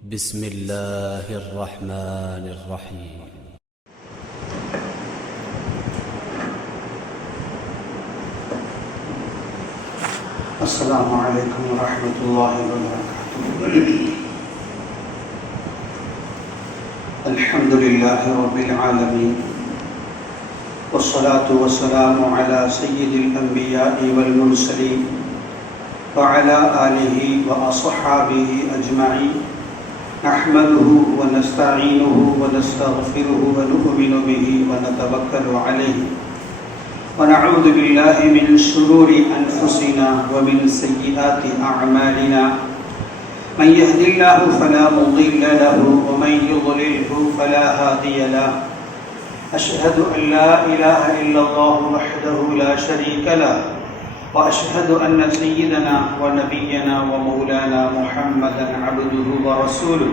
بسم الله الرحمن الرحيم. السلام عليكم ورحمة الله وبركاته. الحمد لله رب العالمين، والصلاة والسلام على سيد الأنبياء والمرسلين وعلى آله وأصحابه أجمعين. نحمده ونستعينه ونستغفره ونؤمن به ونتوكل عليه، ونعوذ بالله من شرور أنفسنا ومن سيئات أعمالنا. من يهد الله فلا مضل له ومن يضلله فلا هادي له. أشهد أن لا إله إلا الله وحده لا شريك له، وأشهد أن سيدنا ونبينا ومولانا محمدا عبده ورسوله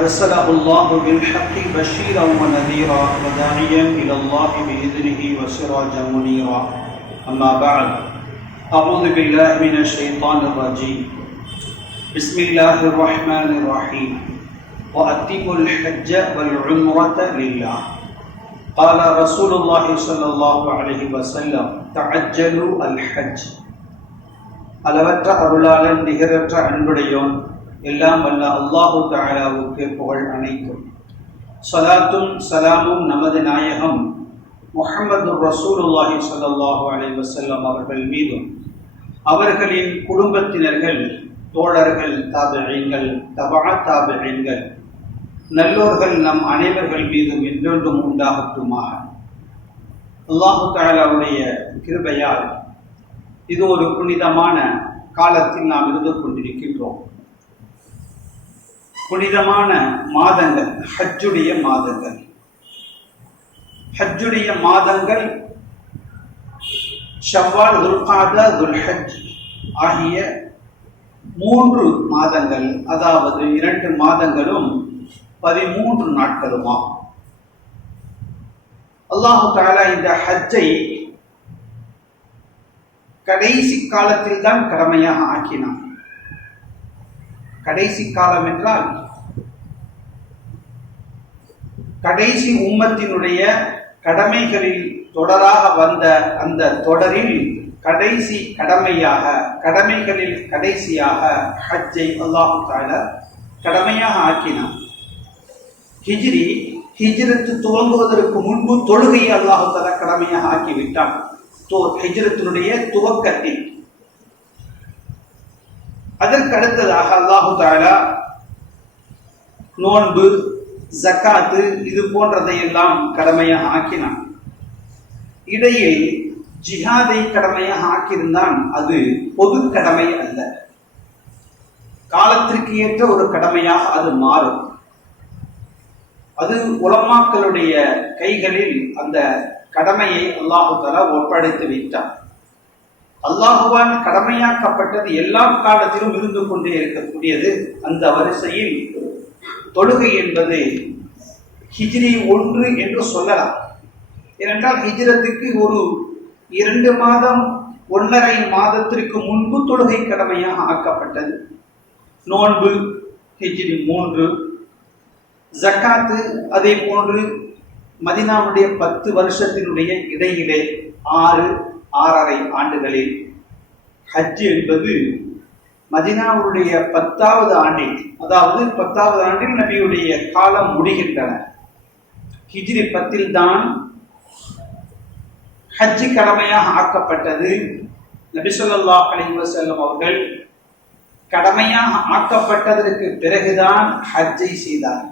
أرسله الله بالحق بشيرا ونذيرا وداعيا إلى الله بإذنه وسراجا منيرا. أما بعد، أعوذ بالله من الشيطان الرجيم. بسم الله الرحمن الرحيم. وأتموا الحج والعمرة لله. قال رسول الله صلى الله عليه وسلم: تعجلوا الحج. அளவற்ற அருளாளன் நிகரற்ற அன்புடையோன் எல்லாம் வல்ல அல்லாஹு தஆலாவுக்கு புகழ் அனைத்தும். ஸலாத்தும் ஸலாமும் நமது நாயகம் முஹம்மது ரசூலுல்லாஹி ஸல்லல்லாஹு அலைஹி வஸல்லம் அவர்கள் மீதும், அவர்களின் குடும்பத்தினர்கள், தோழர்கள், தாபிஈன்கள், தபஅ தாபிஈன்கள், நல்லோர்கள் நம் அனைவர்கள் மீதும் என்றென்றும் உண்டாகட்டுமாக. அல்லாஹு தஆலாவுடைய கிருபையால் இது ஒரு புனிதமான காலத்தில் நாம் இருந்து கொண்டிருக்கின்றோம். புனிதமான மாதங்கள், ஹஜ்ஜுடைய மாதங்கள். ஹஜ்ஜுடைய மாதங்கள் ஷவ்வால், துல்காதா, துல்ஹஜ் ஆகிய 3 மாதங்கள், அதாவது 2 மாதங்களும் 13 நாட்களுமாகும். அல்லாஹு தஆலா இந்த ஹஜ்ஜை கடைசி காலத்தில் தான் கடமையாக ஆக்கினான். கடைசி காலம் என்றால் கடைசி உம்மத்தினுடைய கடமைகளில் தொடராக வந்த அந்த தொடரில் கடைசி கடமையாக, கடமைகளில் கடைசியாக ஹஜ்ஜை அல்லாஹு தஆலா கடமையாக ஆக்கினான். ஹிஜ்ரத்து துவங்குவதற்கு முன்பு தொழுகையை அல்லாஹு தஆலா கடமையாக ஆக்கிவிட்டான். ஹிஜ்ரத்தினுடைய துவக்கத்தில். அதற்கு அடுத்ததாக அல்லாஹு தஆலா நோன்பு, ஜக்காத்து இது போன்றதையெல்லாம் கடமையாக ஆக்கினான். இடையில் ஜிஹாதை கடமையாக ஆக்கியிருந்தான். அது பொது கடமை அல்ல, காலத்திற்கு ஏற்ற ஒரு கடமையாக அது மாறும். அது உலமாக்களுடைய கைகளில் அந்த கடமையை அல்லாஹு தஆலா ஒப்படைத்து வைத்தார். அல்லாஹுவால் கடமையாக்கப்பட்டது எல்லா காலத்திலும் இருந்து கொண்டே இருக்கக்கூடியது. அந்த வரிசையில் தொழுகை என்பது ஹிஜ்ரி 1 என்று சொல்லலாம். ஏனென்றால் ஹிஜ்ரத்துக்கு ஒரு 2 மாதம் 1.5 மாதத்திற்கு முன்பு தொழுகை கடமையாக ஆக்கப்பட்டது. நோன்பு ஹிஜ்ரி 3, ஜக்காத்து அதே போன்று மதீனாவுடைய 10 வருஷத்தினுடைய இடையிலே 6.5 ஆண்டுகளில். ஹஜ் என்பது மதீனாவுடைய 10வது ஆண்டில், அதாவது 10வது ஆண்டில் நபியுடைய காலம் முடிகின்றன. ஹிஜ்ரி 10 தான் ஹஜ் கடமையாக ஆக்கப்பட்டது. நபி ஸல்லல்லாஹு அலைஹி வஸல்லம் அவர்கள் கடமையாக ஆக்கப்பட்டதற்கு பிறகுதான் ஹஜ்ஜை செய்தார்கள்.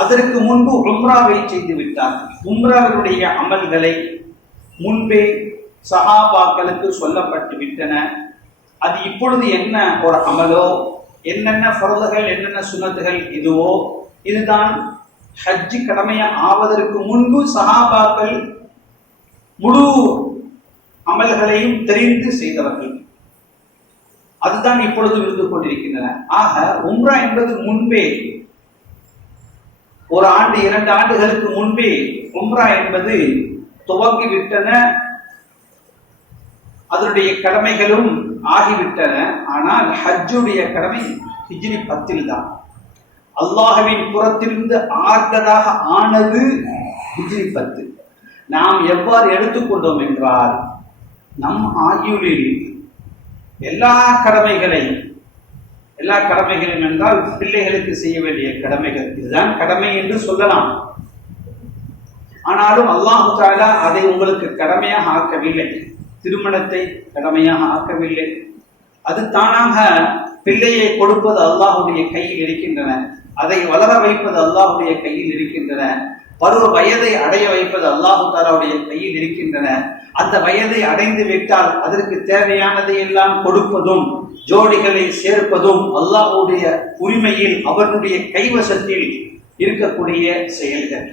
அதற்கு முன்பு உம்ராவை செய்து விட்டார்கள். உம்ராவினுடைய அமல்களை முன்பே சஹாபாக்களுக்கு சொல்லப்பட்டு விட்டன. அது இப்பொழுது என்ன ஒரு அமலோ, என்னென்ன ஃபர்துகள், என்னென்ன சுன்னத்துகள் இதுவோ, இதுதான் ஹஜ் கடமையா ஆவதற்கு முன்பு சஹாபாக்கள் முழு அமல்களையும் தெரிந்து செய்தவர்கள். அதுதான் இப்பொழுது இருந்து கொண்டிருக்கின்றன. ஆக உம்ரா என்பது முன்பே, 1 ஆண்டு 2 ஆண்டுகளுக்கு முன்பே உம்ரா என்பது துவங்கிவிட்டன. அதனுடைய கடமைகளும் ஆகிவிட்டன. ஆனால் ஹஜ்ஜுடைய கடமை ஹிஜ்ரி 10 தான். அல்லாஹ்வின் புறத்திலிருந்து ஆர்டராக ஆனது ஹிஜ்ரி 10. நாம் எவ்வாறு எடுத்துக்கொண்டோம் என்றால், நம் ஆயுளில் எல்லா கடமைகளையும் என்றால் பிள்ளைகளுக்கு செய்ய வேண்டிய கடமைகள், இதுதான் கடமை என்று சொல்லலாம். ஆனாலும் அல்லாஹ் தஆலா அதை உங்களுக்கு கடமையாக ஆக்கவில்லை. திருமணத்தை கடமையாக ஆக்கவில்லை. அது தானாக பிள்ளையை கொடுப்பது அல்லாஹ்வுடைய கையில் இருக்கின்றன. அதை வளர வைப்பது அல்லாஹ்வுடைய கையில் இருக்கின்றன. பருவ வயதை அடைய வைப்பது அல்லாஹ் தஆலாவுடைய கையில் இருக்கின்றன. அந்த வயதை அடைந்து விட்டால் அதற்கு தேவையானதை எல்லாம் கொடுப்பதும் ஜோடிகளை சேர்ப்பதும் அல்லாஹ்வுடைய உரிமையில் அவனுடைய கைவசத்தில் இருக்கக்கூடிய செயல்கள்.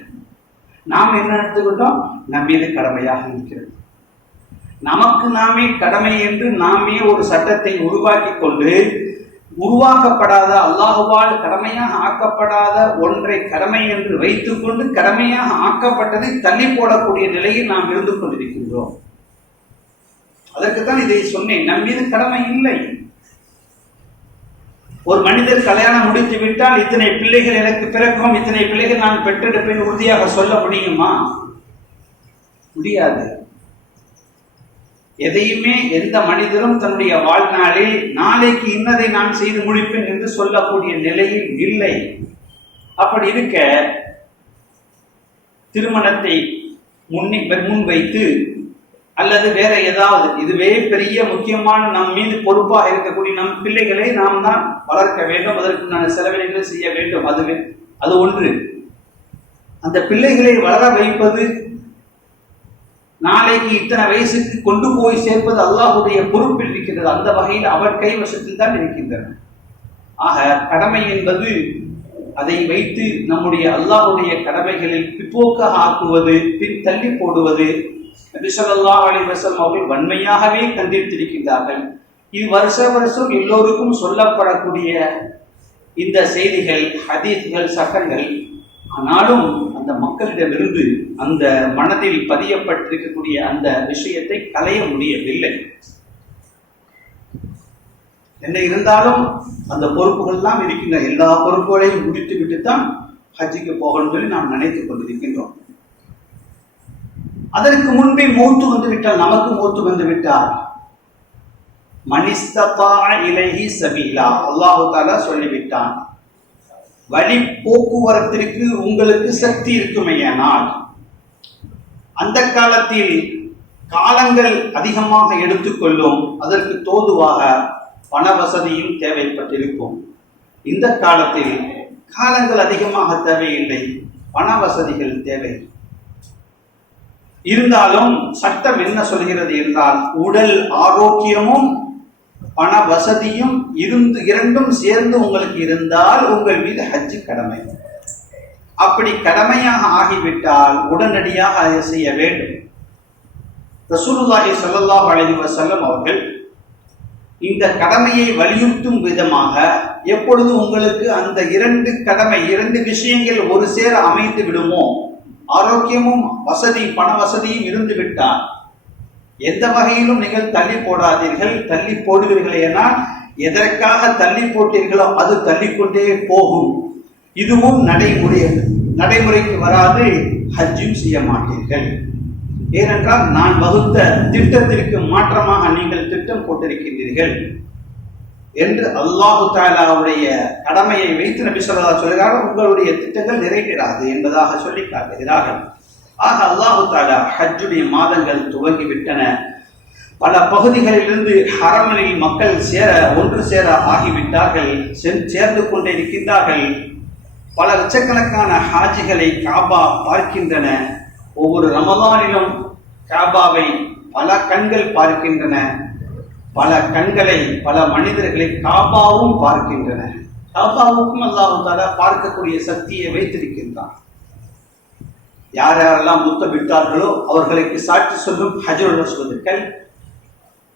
நாம் என்ன எடுத்துக்கிட்டோம்? நம் மீது கடமையாக இருக்கிறது. நமக்கு நாமே கடமை என்று நாமே ஒரு சட்டத்தை உருவாக்கி கொண்டு, உருவாக்கப்படாத அல்லாஹுவால் கடமையாக ஆக்கப்படாத ஒன்றை கடமை என்று வைத்துக் கொண்டு கடமையாக ஆக்கப்பட்டதை தள்ளி போடக்கூடிய நிலையில் நாம் இருந்து கொண்டிருக்கின்றோம். அதற்குத்தான் இதை சொன்னேன். நம் மீது கடமை இல்லை. ஒரு மனிதர் கல்யாணம் முடித்து விட்டால் இத்தனை பிள்ளைகள் எனக்கு பிறக்கும், இத்தனை பிள்ளைகள் நான் பெற்றெடுப்பேன் உறுதியாக சொல்ல முடியுமா? முடியாது. எதையுமே எந்த மனிதரும் தன்னுடைய வாழ்நாளில் நாளைக்கு இன்னதை நான் செய்து முடிப்பேன் என்று சொல்லக்கூடிய நிலையில் இல்லை. அப்படி இருக்க திருமணத்தை முன்வைத்து அல்லது வேற ஏதாவது, இதுவே பெரிய முக்கியமான நம் மீது பொறுப்பாக இருக்கக்கூடிய நம் பிள்ளைகளை நாம் தான் வளர்க்க வேண்டும், அதற்குண்டான செலவினங்களை செய்ய வேண்டும். அது ஒன்று. அந்த பிள்ளைகளை வளர வைப்பது, நாளைக்கு இத்தனை வயசுக்கு கொண்டு போய் சேர்ப்பது அல்லாஹ்வுடைய பொறுப்பில் இருக்கின்றது. அந்த வகையில் அவர் கைவசத்தில் தான் இருக்கின்றன. ஆக கடமை என்பது அதை வைத்து நம்முடைய அல்லாஹ்வுடைய கடமைகளில் பிற்போக்காக ஆக்குவது, பின் தள்ளி போடுவது நபி ஸல்லல்லாஹு அலைஹி வஸல்லம் அவர்கள் வன்மையாகவே கண்டித்திருக்கின்றார்கள். இது வருஷம் எல்லோருக்கும் சொல்லப்படக்கூடிய இந்த செய்திகள், ஹதீஸ்கள், சட்டங்கள். ஆனாலும் அந்த மக்களிடமிருந்து அந்த மனதில் பதியப்பட்டிருக்கக்கூடிய அந்த விஷயத்தை களைய முடியவில்லை. என்ன இருந்தாலும் அந்த பொறுப்புகள் எல்லாம் இருக்கின்ற எல்லா பொறுப்புகளையும் முடித்து விட்டுத்தான் ஹஜ்ஜுக்கு போகணும் சொல்லி நாம் நினைத்துக் கொண்டிருக்கின்றோம். அதற்கு முன்பே மௌத்து வந்து விட்டால், நமக்கு மௌத்து வந்து விட்டால், மனிஸ்ததா இலைஹி சபீலா, அல்லாஹ் தஆலா சொல்லிவிட்டான், வழி போக்குவரத்திற்கு உங்களுக்கு சக்தி இருக்குமேயானால். அந்த காலத்தில் காலங்கள் அதிகமாக எடுத்துக்கொள்ளும், அதற்கு தோதுவாக பண வசதியும் தேவைப்பட்டிருக்கும். இந்த காலத்தில் காலங்கள் அதிகமாக தேவையில்லை, பண வசதிகள் தேவை. இருந்தாலும் சட்டம் என்ன சொல்கிறது என்றால், உடல் ஆரோக்கியமும் பண வசதியும் இரண்டும் சேர்ந்து உங்களுக்கு இருந்தால் உங்கள் மீது ஹஜ்ஜு கடமை. அப்படி கடமையாக ஆகிவிட்டால் உடனடியாக அதை செய்ய வேண்டும். ரசூலுல்லாஹி ஸல்லல்லாஹு அலைஹி வஸல்லம் அவர்கள் இந்த கடமையை வலியுறுத்தும் விதமாக, எப்பொழுது உங்களுக்கு அந்த இரண்டு விஷயங்கள் ஒரு சேர அமைந்து விடுமோ, ஆரோக்கியமும் வசதி பண வசதியும் இருந்து விட்டால் எந்த வகையிலும் நீங்கள் தள்ளி போடாதீர்கள். தள்ளி போடுவீர்கள் என எதற்காக தள்ளி போட்டீர்களோ அது தள்ளிக்கொண்டே போகும். இதுவும் நடைமுறைக்கு வராது, ஹஜ்ஜும் செய்ய மாட்டீர்கள். ஏனென்றால் நான் வகுத்த திட்டத்திற்கு மாற்றமாக நீங்கள் திட்டம் போட்டிருக்கின்றீர்கள் என்று அல்லாஹு தஆலாவுடைய கடமையை வைத்து நபி ஸல்லல்லாஹு அலைஹி வஸல்லம் சொல்கிறார்கள். உங்களுடைய திட்டங்கள் நிறைவேறாது என்பதாக சொல்லி காட்டுகிறார்கள். ஆக அல்லாஹு தஆலா ஹஜ்ஜுடைய மாதங்கள் துவங்கிவிட்டன. பல பகுதிகளிலிருந்து ஹரமில் மக்கள் ஒன்று சேர ஆகிவிட்டார்கள், சேர்ந்து கொண்டே இருக்கின்றார்கள். பல லட்சக்கணக்கான ஹாஜிகளை காபா பார்க்கின்றன. ஒவ்வொரு ரமதானிலும் காபாவை பல கண்கள் பார்க்கின்றன. பல கண்களை, பல மனிதர்களை காபாவும் பார்க்கின்றன. காபாவுக்கும் அல்லாஹ் தஆலா பார்க்கக்கூடிய சக்தியை வைத்திருக்கின்றான். யாரெல்லாம் முத்தமிட்டார்களோ அவர்களுக்கு சாட்சி சொல்லும் ஹஜ்ருல் அஸ்வதுக்கள்,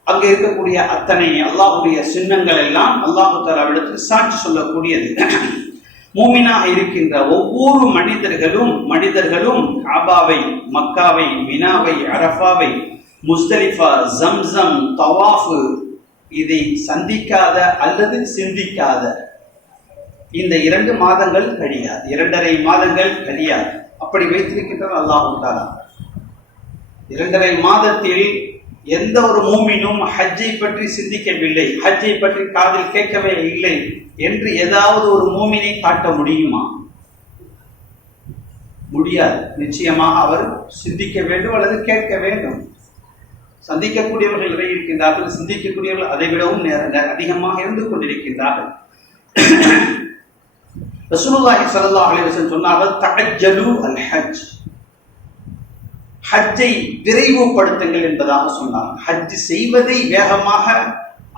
அங்கே இருக்கக்கூடிய அத்தனை அல்லாஹ்வுடைய சின்னங்கள் எல்லாம் அல்லாஹ் தஆலாவிடத்தில் சாட்சி சொல்லக்கூடியது. மூமினாக இருக்கின்ற ஒவ்வொரு மனிதர்களும் காபாவை, மக்காவை, மினாவை, அரஃபாவை, முஸ்தலிஃபா, ஜம்சம், தவாஃப் இதை சந்திக்காத அல்லது சிந்திக்காத இந்த 2 மாதங்கள் கழியாது, 2.5 மாதங்கள் கழியாது. அப்படி வைத்திருக்கின்றார் அல்லாஹ் தஆலா. 2.5 மாதத்தில் எந்த ஒரு மூமினும் ஹஜ்ஜை பற்றி சிந்திக்கவில்லை, ஹஜ்ஜை பற்றி காதில் கேட்கவே இல்லை என்று ஏதாவது ஒரு மூமினை காட்ட முடியுமா? முடியாது. நிச்சயமாக அவர் சிந்திக்க வேண்டும் அல்லது கேட்க வேண்டும். சந்திக்கக்கூடியவர்கள் நிறைய இருக்கின்றார்கள், சிந்திக்கக்கூடியவர்கள் அதை விடவும் அதிகமாக இருந்து கொண்டிருக்கின்றார்கள். ரசூலுல்லாஹி ஸல்லல்லாஹு அலைஹி வஸல்லம் சொன்னார்கள், தஅஜ்ஜலு அல் ஹஜ், ஹஜ்ஜை விரைவுபடுத்துங்கள் என்பதாக சொன்னார். ஹஜ் செய்வதை வேகமாக,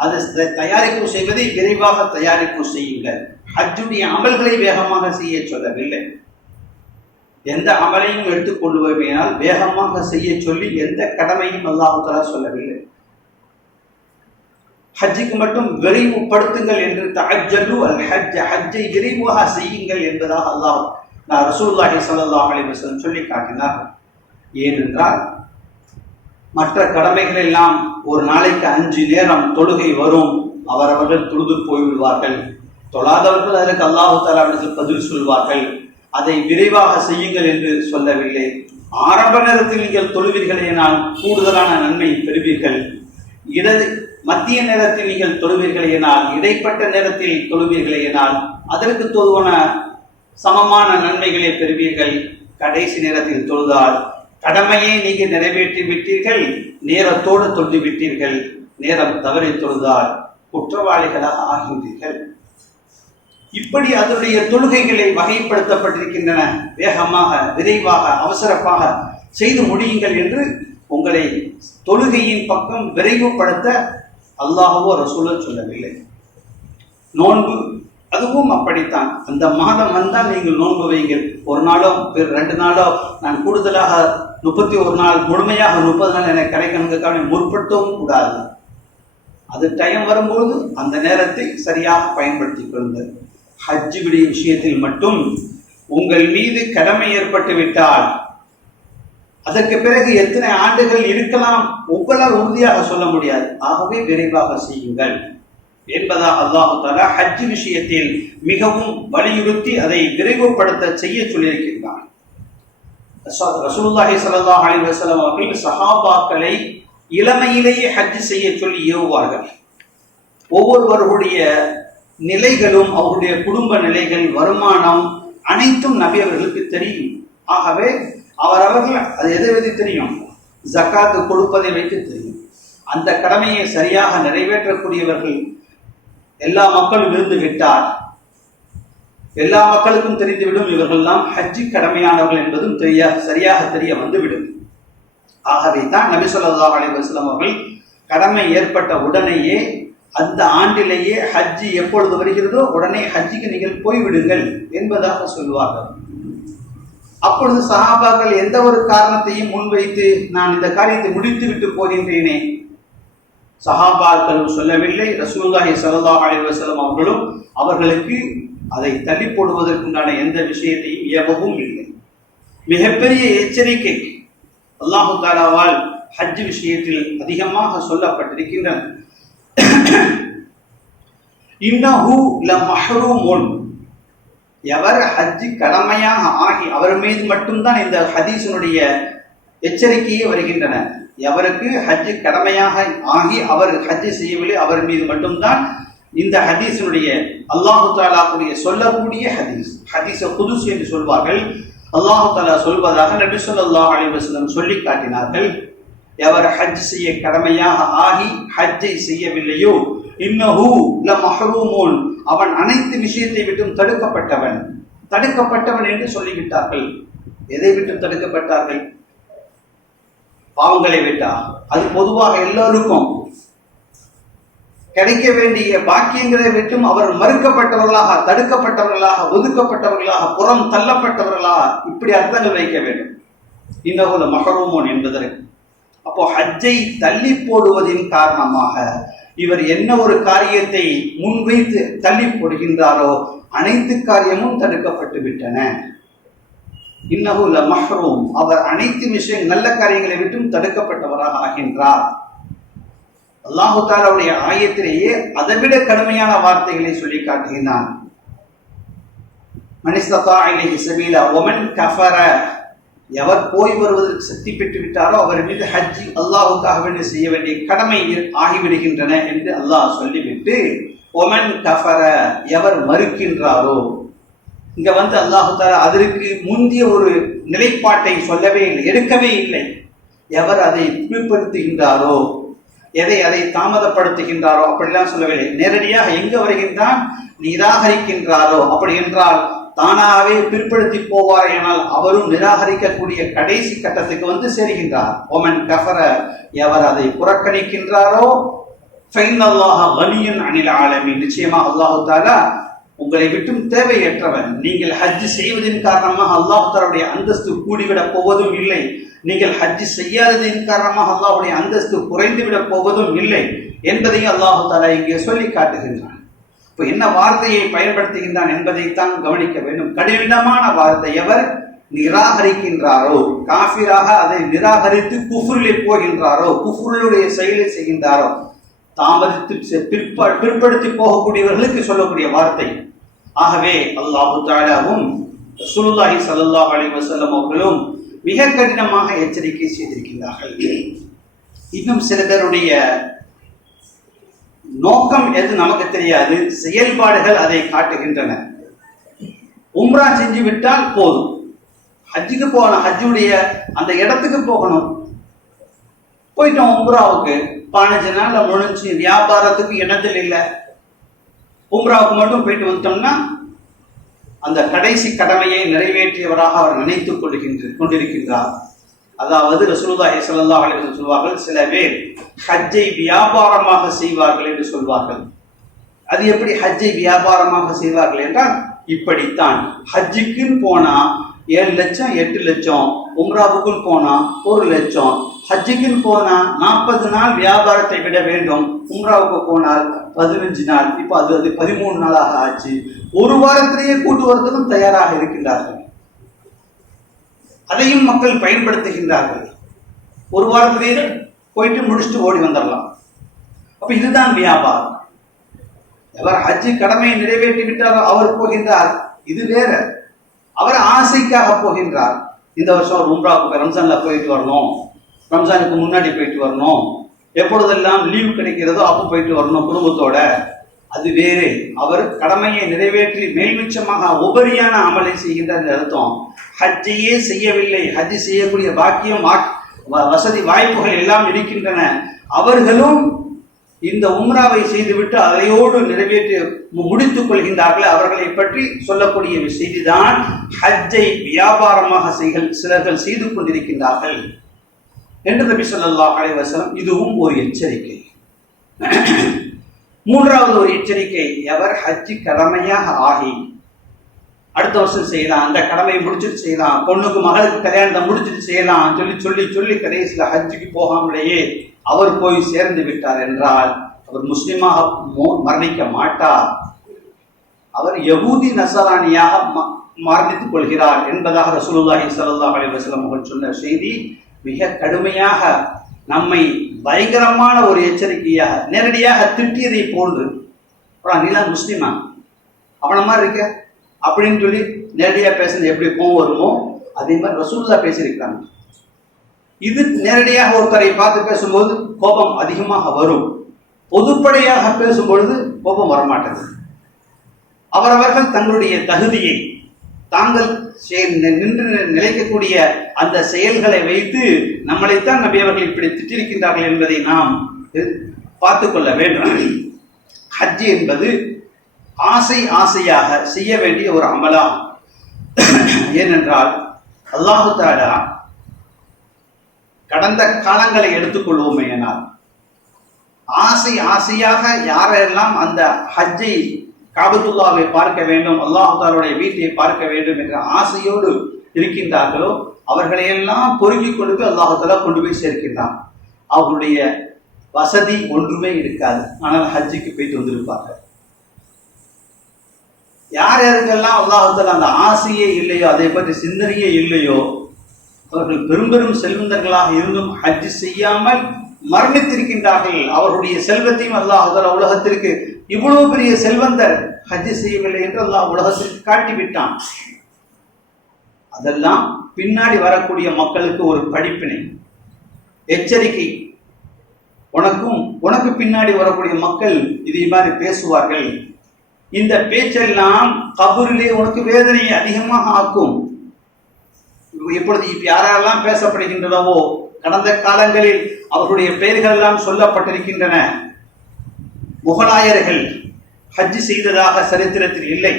அது தயாரிப்பு செய்வதை விரைவாக தயாரிப்பு செய்யுங்கள். ஹஜ்ஜுடைய அமல்களை வேகமாக செய்ய சொல்லவில்லை. எந்த அமலையும் எடுத்துக்கொள்ளுவேனால் வேகமாக செய்ய சொல்லி எந்த கடமையும் அல்லாஹ் தஆலா சொல்லவில்லை. ஹஜ்ஜுக்கு மட்டும் விரைவுபடுத்துங்கள் என்று தஅஜ்ஜலு அல் ஹஜ், ஹஜ்ஜை விரைவாக செய்யுங்கள் என்பதாக ரசூலுல்லாஹி ஸல்லல்லாஹு அலைஹி வஸல்லம் சொல்லி காட்டினார்கள். ஏனென்றால் மற்ற கடமைகள் எல்லாம் ஒரு நாளைக்கு 5 நேரம் தொழுகை வரும், அவரவர்கள் தொழுது போய்விடுவார்கள். தொழாதவர்கள் அதற்கு அல்லாஹ் தஆலா பதில் சொல்வார்கள். அதை விரைவாக செய்யுங்கள் என்று சொல்லவில்லை. ஆரம்ப நேரத்தில் நீங்கள் தொழுவீர்களேனால் கூடுதலான நன்மை பெறுவீர்கள். மத்திய நேரத்தில் நீங்கள் தொழுவீர்களேனால், இடைப்பட்ட நேரத்தில் தொழுவீர்களேனால் அதற்கு தோதுவான சமமான நன்மைகளை பெறுவீர்கள். கடைசி நேரத்தில் தொழுதால் கடமையை நீங்கள் நிறைவேற்றி விட்டீர்கள், நேரத்தோடு தொழுது விட்டீர்கள். நேரம் தவறி தொழுதால் குற்றவாளிகளாக ஆகின்றீர்கள். இப்படி அதனுடைய தொழுகைகளை வகைப்படுத்தப்பட்டிருக்கின்றன. வேகமாக, விரைவாக, அவசரமாக செய்து முடியுங்கள் என்று உங்களை தொழுகையின் பக்கம் விரைவுபடுத்த அல்லாஹ்வோ ரசூலோ சொல்லவில்லை. நோன்பு அதுவும் அப்படித்தான். அந்த மாதம் வந்தால் நீங்கள் நோன்பு வைங்கள். 1 நாளோ 2 நாளோ, நான் கூடுதலாக 31 நாள், முழுமையாக 30 நாள் எனக்கு கிடைக்கணுங்கிறதுக்காக முற்படுத்தவும் கூடாது. அது டைம் வரும்போது அந்த நேரத்தை சரியாக பயன்படுத்திக் கொள்ளுங்கள். ஹஜ்ஜுடைய விஷயத்தில் மட்டும் உங்கள் மீது கடமை ஏற்பட்டு விட்டால் அதற்கு பிறகு எத்தனை ஆண்டுகள் இருக்கலாம் உங்களால் உறுதியாக சொல்ல முடியாது. ஆகவே விரைவாக செய்யுங்கள் என்பதாக அல்லாஹ் தஆலா ஹஜ் விஷயத்தில் மிகவும் வலியுறுத்தி அதை விரைவுபடுத்த செய்ய சொல்லியிருக்கின்றான். ரசூலுல்லாஹி ஸல்லல்லாஹு அலைஹி வஸல்லம் அவர்கள் சஹாபாக்களை இளமையிலேயே ஹஜ் செய்ய சொல்லி ஏவுவார்கள். ஒவ்வொருவருடைய நிலைகளும், அவருடைய குடும்ப நிலைகள், வருமானம் அனைத்தும் நபி அவர்களுக்கு தெரியும். ஆகவே அவர்கள் அது எதை தெரியும்? ஜகாத் கொடுப்பதை வைத்து தெரியும். அந்த கடமையை சரியாக நிறைவேற்றக்கூடியவர்கள் எல்லா மக்களும் இருந்து விட்டால் எல்லா மக்களுக்கும் தெரிந்துவிடும் இவர்கள்லாம் ஹஜ்ஜி கடமையானவர்கள் என்பதும் சரியாக தெரிய வந்துவிடும். ஆகவே தான் நபி ஸல்லல்லாஹு அலைஹி வஸல்லம் அவர்கள் கடமை ஏற்பட்ட உடனேயே அந்த ஆண்டிலேயே ஹஜ்ஜி எப்பொழுது வருகிறதோ உடனே ஹஜ்ஜிக்கு நீங்கள் போய்விடுங்கள் என்பதாக சொல்வார்கள். அப்பொழுது சஹாபாக்கள் எந்த ஒரு காரணத்தையும் முன்வைத்து நான் இந்த காரியத்தை முடித்து விட்டு போகின்றேனே, சஹாபாக்களும் சொல்லவில்லை, ரசூலுல்லாஹி ஸல்லல்லாஹு அலைஹி வஸல்லம் அவர்களும் அவர்களுக்கு அதை தள்ளி போடுவதற்குண்டான எந்த விஷயத்தையும் ஏவவும் இல்லை. மிகப்பெரிய எச்சரிக்கை அல்லாஹு தஆலாவால் ஹஜ் விஷயத்தில் அதிகமாக சொல்லப்பட்டிருக்கின்றன. இன்னஹு லமஹ்ரூமுன், எவர் ஹஜ் கடமையாக ஆகி அவர் மீது மட்டும்தான் இந்த ஹதீஸினுடைய எச்சரிக்கையே வருகின்றன. எவருக்கு ஹஜ் கடமையாக ஆகி அவர் ஹஜ் செய்யவில்லை அவர் மீது மட்டும்தான் இந்த ஹதீஸினுடைய அல்லாஹு தஆலாவுடைய சொல்லக்கூடிய ஹதீஸ் குதுஸ் என்று சொல்வார்கள். அல்லாஹு தஆலா சொல்வதாக நபி ஸல்லல்லாஹு அலைஹி வஸல்லம் சொல்லி காட்டினார்கள். எவர் ஹஜ் செய்ய கடமையாக ஆகி ஹஜ்ஜை செய்யவில்லையோ இன்னஹு லமஹ்ரூமுன், அவன் அனைத்து விஷயத்தை விட்டும் தடுக்கப்பட்டவன் என்று சொல்லிவிட்டார்கள். எதை விட்டு தடுக்கப்பட்டார்கள்? பாவங்களை விட்டா. அது பொதுவாக எல்லோருக்கும் கிடைக்க வேண்டிய பாக்கியங்களை விட்டும் அவர் மறுக்கப்பட்டவர்களாக, தடுக்கப்பட்டவர்களாக, ஒதுக்கப்பட்டவர்களாக, புறம் தள்ளப்பட்டவர்களாக, இப்படி அர்த்தங்கள் வைக்க வேண்டும் இன்னஹு லமஹ்ரூமுன் என்பதற்கு. அப்போ ஹஜ்ஜை தள்ளி போடுவதின் காரணமாக இவர் என்ன ஒரு காரியத்தை முன்வைத்து தள்ளி போடுகின்றாரோ அனைத்து காரியமும் தடுக்கப்பட்டு விட்டன. இன்னஹு லமஹ்ரூம், அவர் அனைத்து விஷயம் நல்ல காரியங்களை விட்டும் தடுக்கப்பட்டவராக ஆகின்றார். அல்லாஹு தஆலாவுடைய ஆயத்திலேயே அதைவிட கடுமையான வார்த்தைகளை சொல்லி காட்டுகிறான். மனிஸ்ததா இலைஹி சபீலா வமன் கஃபர, எவர் போய் வருவதற்கு சக்தி பெற்று விட்டாரோ அவர் மீது ஹஜ் அல்லாஹுக்காக வேண்டி செய்ய வேண்டிய கடமை ஆகிவிடுகின்றன என்று அல்லாஹ் சொல்லிவிட்டு ஒமன் கஃபர, எவர் மறுக்கின்றாரோ, இங்க அல்லாஹு தஆலா அதற்கு முந்திய ஒரு நிலைப்பாட்டை சொல்லவே இல்லை, எடுக்கவே இல்லை. எவர் அதை பிற்படுத்துகின்றாரோ, அதை தாமதப்படுத்துகின்றாரோ அப்படிலாம் சொல்லவில்லை. நேரடியாக எங்க வருகின்றான், நிராகரிக்கின்றாரோ, அப்படி என்றால் தானாகவே பிற்படுத்தி போவார். ஆனால் அவரும் நிராகரிக்கக்கூடிய கடைசி கட்டத்துக்கு சேருகின்றார். ஒமன் கஃபர, எவர் அதை புறக்கணிக்கின்றாரோ, ஃபைனல்லாஹ கனியுன் அனில் ஆலமீன், நிச்சயமாக அல்லாஹு தஆலா உங்களை விட்டும் தேவையற்றவன். நீங்கள் ஹஜ் செய்வதன் காரணமாக அல்லாஹு தஆலாவுடைய அந்தஸ்து கூடிவிடப் போவதும் இல்லை, நீங்கள் ஹஜ் செய்யாததின் காரணமாக அல்லாஹ்வுடைய அந்தஸ்து குறைந்துவிடப் போவதும் இல்லை என்பதையும் அல்லாஹு தஆலா இங்கே சொல்லி காட்டுகின்றான். இப்போ என்ன வார்த்தையை பயன்படுத்துகின்றான் என்பதைத்தான் கவனிக்க வேண்டும். கடினமான வார்த்தை. எவர் நிராகரிக்கின்றாரோ, காஃபிராக அதை நிராகரித்து குஃப்ரிலே போகின்றாரோ, குஃப்ருடைய செயலை செய்கின்றாரோ, தாமதித்து பிற்படுத்தி போகக்கூடியவர்களுக்கு சொல்லக்கூடிய வார்த்தை. ஆகவே அல்லாஹு தஆலாவும் ரசூலுல்லாஹி ஸல்லல்லாஹு அலைஹி வஸல்லம் அவர்களும் மிக கடினமாக எச்சரிக்கை செய்திருக்கின்றார்கள். இன்னும் சில பேருடைய நோக்கம் எது நமக்கு தெரியாது, செயல்பாடுகள் அதை காட்டுகின்றன. உம்ரா செஞ்சு விட்டால் போதும், ஹஜ்ஜுக்கு போகணும், ஹஜ்ஜுடைய அந்த இடத்துக்கு போகணும், போயிட்டோம் உம்ராவுக்கு, 15 நாள்ல முடிஞ்சு, வியாபாரத்துக்கு இடத்தில் இல்லை, உம்ராவுக்கு மட்டும் போயிட்டு வந்துட்டோம்னா அந்த கடைசி கடமையை நிறைவேற்றியவராக அவர் நினைத்துக் கொண்டிருக்கின்றார். அதாவது ரசூலுல்லாஹி ஸல்லல்லாஹு அலைஹி வஸல்லம் சொல்வார்கள், சில பேர் ஹஜ்ஜை வியாபாரமாக செய்வார்கள் என்று சொல்வார்கள். அது எப்படி ஹஜ்ஜை வியாபாரமாக செய்வார்கள் என்றால், இப்படித்தான் ஹஜ்ஜுக்குன்னு போனா 7 லட்சம் 8 லட்சம், உம்ராவுக்குள் போனா 1 லட்சம், ஹஜ்ஜுக்குன்னு போனா 40 நாள் வியாபாரத்தை விட வேண்டும், உம்ராவுக்கு போனால் 15 நாள், இப்போ அது 13 நாளாக ஆச்சு. ஒரு வாரத்திலேயே கூட்டு வரதுக்கும் தயாராக இருக்கின்றார்கள். அதையும் மக்கள் பயன்படுத்துகின்றார்கள். ஒரு வாரத்திலேயே போயிட்டு முடிச்சுட்டு ஓடி வந்துடலாம். அப்ப இதுதான் வியாபாரம். எவர் ஹஜ்ஜு கடமையை நிறைவேற்றி விட்டாரோ அவர் போகின்றார், இது வேற. அவர் ஆசைக்காக போகின்றார். இந்த வருஷம் உம்ராவுக்கு ரம்ஜான்ல போயிட்டு வரணும், ரம்ஜானுக்கு முன்னாடி போயிட்டு வரணும், எப்பொழுதெல்லாம் லீவு கிடைக்கிறதோ அப்போ போயிட்டு வரணும் குடும்பத்தோட, அது வேறு. அவர் கடமையை நிறைவேற்றி மேல்மிச்சமாக உபரியான அமலை செய்கின்ற அர்த்தம். ஹஜ்ஜையே செய்யவில்லை, ஹஜ் செய்யக்கூடிய பாக்கியம் வசதி வாய்ப்புகள் எல்லாம் இருக்கின்றன, அவர்களும் இந்த உம்ராவை செய்துவிட்டு அதையோடு நிறைவேற்றி முடித்துக் கொள்கின்றார்கள். அவர்களை பற்றி சொல்லக்கூடிய செய்திதான் ஹஜ்ஜை வியாபாரமாக சிலர்கள் செய்து கொண்டிருக்கின்றார்கள் என்று நபி ஸல்லல்லாஹு அலைஹி வஸல்லம் இதுவும் ஒரு எச்சரிக்கை. மூன்றாவது ஒரு எச்சரிக்கை, எவர் ஹஜ்ஜி கடமையாக ஆகி அடுத்த வருஷம் செய்யலாம், அந்த கடமையை முடிச்சுட்டு செய்யலாம், பொண்ணுக்கு மகளுக்கு கல்யாணத்தை முடிச்சுட்டு செய்யலாம் சொல்லி கடைசியில் ஹஜ்ஜுக்கு போகாமலேயே அவர் போய் சேர்ந்து விட்டார் என்றால் அவர் முஸ்லிமாக மரணிக்க மாட்டார், அவர் யகூதி நசரானியாக மரணித்துக் கொள்கிறார் என்பதாக ரசூலுல்லாஹி ஸல்லல்லாஹு அலைஹி வஸல்லம் அவர்கள் சொன்ன செய்தி மிக கடுமையாக நம்மை பயங்கரமான ஒரு எச்சரிக்கையாக நேரடியாக திட்டியதை போன்று, நீலாம் முஸ்லிமா அவன மாதிரி இருக்க அப்படின்னு சொல்லி நேரடியாக பேசுறது எப்படி கோவம் வருமோ அதே மாதிரி ரசூலுல்லாஹ் பேசியிருக்காங்க. இது நேரடியாக ஒருத்தரை பார்த்து பேசும்போது கோபம் அதிகமாக வரும், பொதுப்படையாக பேசும்பொழுது கோபம் வரமாட்டது. அவரவர்கள் தங்களுடைய தகுதியை தாங்கள் நின்று நிலைக்கக்கூடிய அந்த செயல்களை வைத்து நம்மளைத்தான் நபி அவர்கள் இப்படி திட்டிருக்கின்றார்கள் என்பதை நாம் பார்த்து கொள்ள வேண்டும். ஹஜ் என்பது ஆசையாக செய்ய வேண்டிய ஒரு அமலாகும். ஏனென்றால் அல்லாஹு தஆலா கடந்த காலங்களை எடுத்துக்கொள்வோமே ஆனால் ஆசையாக யாரெல்லாம் அந்த ஹஜ்ஜை காபத்துல்லாவை பார்க்க வேண்டும், அல்லாஹு தஆலாவுடைய வீட்டை பார்க்க வேண்டும் என்ற ஆசையோடு இருக்கின்றார்களோ அவர்களையெல்லாம் பொறுக்கி கொடுத்து அல்லாஹு தஆலா கொண்டு போய் சேர்க்கின்றான். அவர்களுடைய வசதி ஒன்றுமே இருக்காது, ஆனால் ஹஜ்ஜுக்கு போயிட்டு வந்திருப்பார்கள். யாருக்கெல்லாம் அல்லாஹு தஆலா அந்த ஆசையே இல்லையோ, அதை பற்றி சிந்தனையே இல்லையோ, அவர்கள் பெரும் செல்வந்தர்களாக இருந்தும் ஹஜ் செய்யாமல் மரணித்திருக்கின்றார்கள். அவருடைய செல்வத்தையும் அல்லாஹ் தஆலா உலகத்திற்கு இவ்வளவு பெரிய செல்வந்தர் ஹஜ் செய்யவில்லை என்று அல்லாஹ் உலகத்திற்கு காட்டிவிட்டான். அதெல்லாம் பின்னாடி வரக்கூடிய மக்களுக்கு ஒரு படிப்பினை, எச்சரிக்கை. உனக்கு பின்னாடி வரக்கூடிய மக்கள் இதை மாதிரி பேசுவார்கள். இந்த பேச்செல்லாம் கபரிலே உனக்கு வேதனையை அதிகமாக ஆக்கும். இப்பொழுது யாரெல்லாம் பேசப்படுகின்றனவோ கடந்த காலங்களில் அவர்களுடைய பெயர்கள் எல்லாம் சொல்லப்பட்டிருக்கின்றன. முகலாயர்கள் ஹஜ் செய்ததாக சரித்திரத்தில் இல்லை.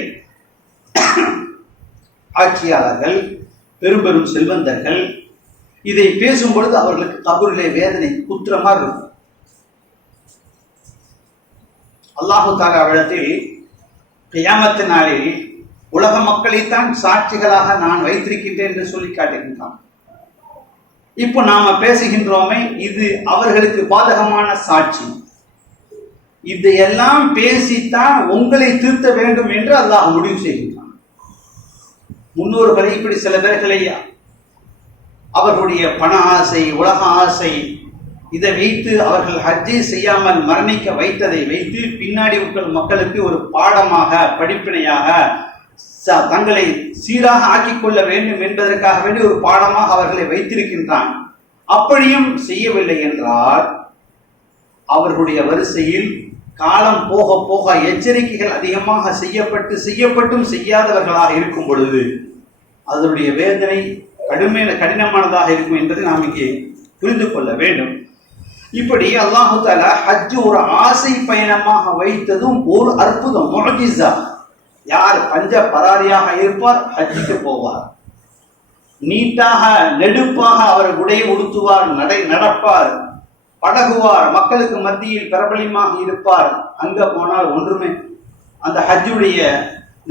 ஆட்சியாளர்கள், பெரும் பெரும் செல்வந்தர்கள் இதை பேசும் பொழுது அவர்களுக்கு கபரிலே வேதனை குற்றமா இருக்கும். அல்லாஹு தஆலாவிடத்தில் கியாமத் நாளில் உலக மக்களைத்தான் சாட்சிகளாக நான் வைத்திருக்கின்றேன் என்று சொல்லி காட்டுகின்றான். இப்போ நாம பேசுகின்றோமே, இது அவர்களுக்கு பாதகமான சாட்சி. இதையெல்லாம் பேசித்தான் உங்களை திருத்த வேண்டும் என்று அல்லாஹ் முடிவு செய்கின்றான். முன்னோர்களை இப்படி சில பேர்களை அவர்களுடைய பண ஆசை, உலக ஆசை, இதை வைத்து அவர்கள் ஹஜ்ஜை செய்யாமல் மரணிக்க வைத்ததை வைத்து பின்னாடி மக்களுக்கு ஒரு பாடமாக, படிப்பினையாக, தங்களை சீராக ஆக்கிக் கொள்ள வேண்டும் என்பதற்காக வேண்டி ஒரு பாடமாக அவர்களை வைத்திருக்கின்றான். அப்படியும் செய்யவில்லை என்றால் அவர்களுடைய வரிசையில் காலம் போக போக எச்சரிக்கைகள் அதிகமாக செய்யப்பட்டும் செய்யாதவர்களாக இருக்கும் பொழுது அதனுடைய வேதனை கடினமானதாக இருக்கும் என்பதை நாம் இங்கே புரிந்து கொள்ள வேண்டும். இப்படி அல்லாஹு தஆலா ஹஜ் ஒரு ஆசை பயணமாக வைத்ததும் ஒரு அற்புதம், முஅஜிஸா. யார் பஞ்ச பராரியாக இருப்பார், ஹஜ்ஜுக்கு போவார். நீட்டாக நெடுப்பாக அவர் உடை உடுத்துவார், நடப்பார், பழகுவார், மக்களுக்கு மத்தியில் பிரபலமாக இருப்பார். அங்க போனால் ஒன்றுமே, அந்த ஹஜ்ஜுடைய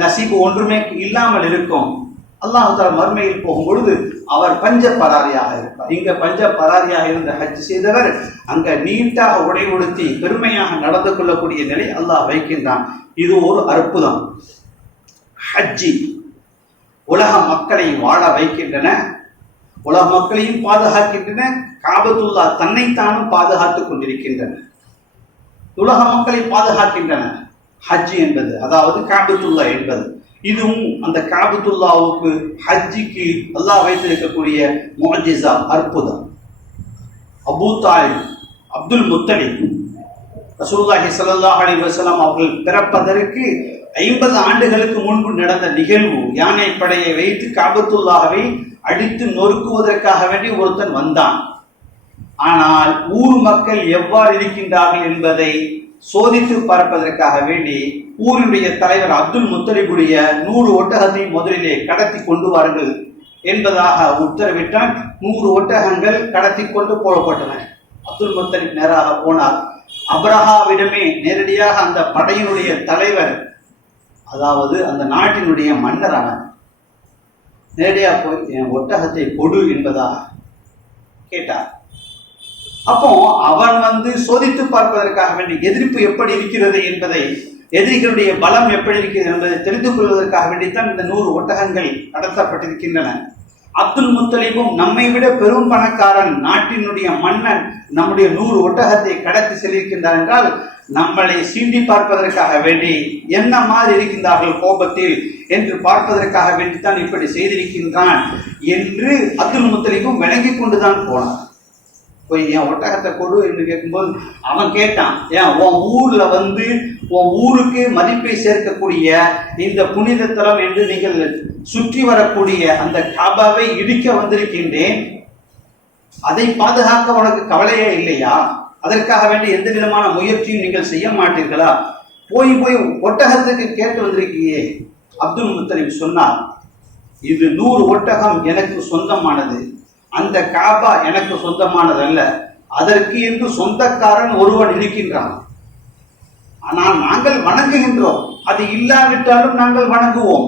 நசீபு ஒன்றுமே இல்லாமல் இருக்கும். அல்லாஹ் தஆலா மறுமையில் போகும் பொழுது அவர் பஞ்ச பராரியாக இருப்பார். இங்க பஞ்ச பராரியாக இருந்த ஹஜ் செய்தவர் அங்க நீட்டாக உடை உடுத்தி பெருமையாக நடந்து கொள்ளக்கூடிய நிலை அல்லாஹ் வைக்கின்றான். இது ஒரு அற்புதம். ஹஜ்ஜி உலக மக்களை வாழ வைக்கின்றன, உலக மக்களையும் பாதுகாக்கின்றன, காபத்துல்லா தன்னைத்தானும் பாதுகாத்துக் கொண்டிருக்கின்றன, உலக மக்களை பாதுகாக்கின்றன. ஹஜ் என்பது, அதாவது காபத்துல்லா என்பது, இதுவும் அந்த காபத்துல்லாவுக்கு ஹஜ்ஜிக்கு அல்லாஹ் வைத்திருக்கக்கூடிய முஅஜிஸா, அற்புதம். அபூ தாலிப், அப்துல் முத்தலிப், ரசூலுல்லாஹி ஸல்லல்லாஹு அலைஹி வஸல்லம் அவர்கள் பிறப்பதற்கு 50 ஆண்டுகளுக்கு முன்பு நடந்த நிகழ்வு. யானை படையை வைத்து காபத்துல்லாவை அடித்து நொறுக்குவதற்காக வேண்டி ஒருத்தன் வந்தான். ஆனால் ஊர் மக்கள் எவ்வாறு இருக்கின்றார்கள் என்பதை சோதித்து பார்ப்பதற்காக வேண்டி ஊருடைய தலைவர் அப்துல் முத்தலிபுடைய 100 ஒட்டகத்தை முதலிலே கடத்தி கொண்டு வாருங்கள் என்பதாக உத்தரவிட்டான். 100 ஒட்டகங்கள் கடத்தி கொண்டு போடப்பட்டன. அப்துல் முத்தலிப் நேராக போனார். அப்ரஹாவிடமே நேரடியாக அந்த படையினுடைய தலைவர், அதாவது அந்த நாட்டினுடைய மன்னரான, நேரடியாக போய் என் ஒட்டகத்தை கொடு என்பதாக கேட்டார். அப்போ அவன் சோதித்து பார்ப்பதற்காக வேண்டி எதிர்ப்பு எப்படி இருக்கிறது என்பதை, எதிரிகளுடைய பலம் எப்படி இருக்கிறது என்பதை தெரிந்து கொள்வதற்காக வேண்டித்தான் இந்த 100 ஒட்டகங்கள் கடத்தப்பட்டிருக்கின்றன. அப்துல் முத்தலிபும் நம்மை விட பெரும் பணக்காரன், நாட்டினுடைய மன்னன், நம்முடைய 100 ஒட்டகத்தை கடத்தி செல்கின்றார் என்றால் நம்மளை சீண்டி பார்ப்பதற்காக வேண்டி என்ன மாதிரி இருக்கின்றார்கள் கோபத்தில் என்று பார்ப்பதற்காக வேண்டித்தான் இப்படி செய்திருக்கின்றான் என்று அப்துல் முத்தலிபும் விளங்கி கொண்டுதான் போனார். போய் என் ஒட்டகத்தை கொடு என்று கேட்கும்போது அவன் கேட்டான், ஏன் உன் ஊர்ல உன் ஊருக்கு மதிப்பை சேர்க்கக்கூடிய இந்த புனித தலம் என்று நீங்கள் சுற்றி வரக்கூடிய அந்த காபாவை இடிக்க வந்திருக்கின்றேன், அதை பாதுகாக்க உனக்கு கவலையே இல்லையா? அதற்காக வேண்டி எந்த விதமான முயற்சியும் நீங்கள் செய்ய மாட்டீர்களா? போய் ஒட்டகத்துக்கு கேட்டு வந்திருக்கியே. அப்துல் முத்தலிப் சொன்னார், இது 100 ஒட்டகம் எனக்கு சொந்தமானது, அந்த காபா எனக்கு சொந்தமானதல்ல, அதற்கு என்று சொந்தக்காரன் ஒருவன் இருக்கின்றான். ஆனால் நாங்கள் வணங்குகின்றோம், அது இல்லாவிட்டாலும் நாங்கள் வணங்குவோம்,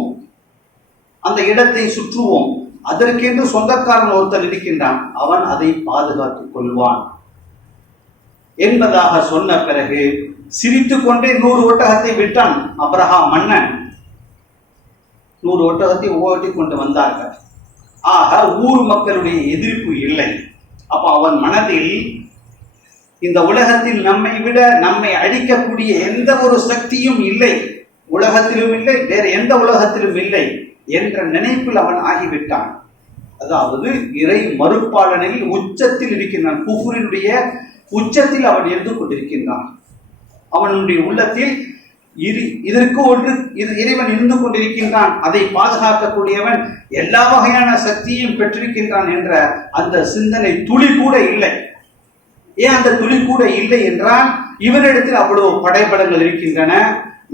அந்த இடத்தை சுற்றுவோம், அதற்கென்று சொந்தக்காரன் ஒருத்தன் இருக்கின்றான், அவன் அதை பாதுகாத்துக் கொள்வான் என்பதாக சொன்ன பிறகு சிரித்து கொண்டே 100 ஒட்டகத்தை விட்டான். அப்ரஹா மன்னன் 100 ஒட்டகத்தை ஓட்டி கொண்டு வந்தார்கள். ஆக ஊர் மக்களுடைய எதிர்ப்பு இல்லை. அப்ப அவன் மனதில் இந்த உலகத்தில் நம்மை விட நம்மை அழிக்கக்கூடிய எந்த ஒரு சக்தியும் இல்லை, உலகத்திலும் இல்லை, வேறு எந்த உலகத்திலும் இல்லை என்ற நினைப்பில் அவன் ஆகிவிட்டான். அதாவது இறை மறுப்பாளனில் உச்சத்தில் இருக்கின்றான், குஃப்ரினுடைய உச்சத்தில் அவன் இருந்து கொண்டிருக்கின்றான். அவனுடைய உள்ளத்தில் இதற்கு ஒன்று இறைவன் இருந்து கொண்டிருக்கின்றான், அதை பாதுகாக்கக்கூடியவன் எல்லா வகையான சக்தியும் பெற்றிருக்கின்றான் என்ற அந்த சிந்தனை துளி கூட இல்லை. ஏன் அந்த துளி கூட இல்லை என்றால், இவனிடத்தில் அவ்வளவு படைபலங்கள் இருக்கின்றன,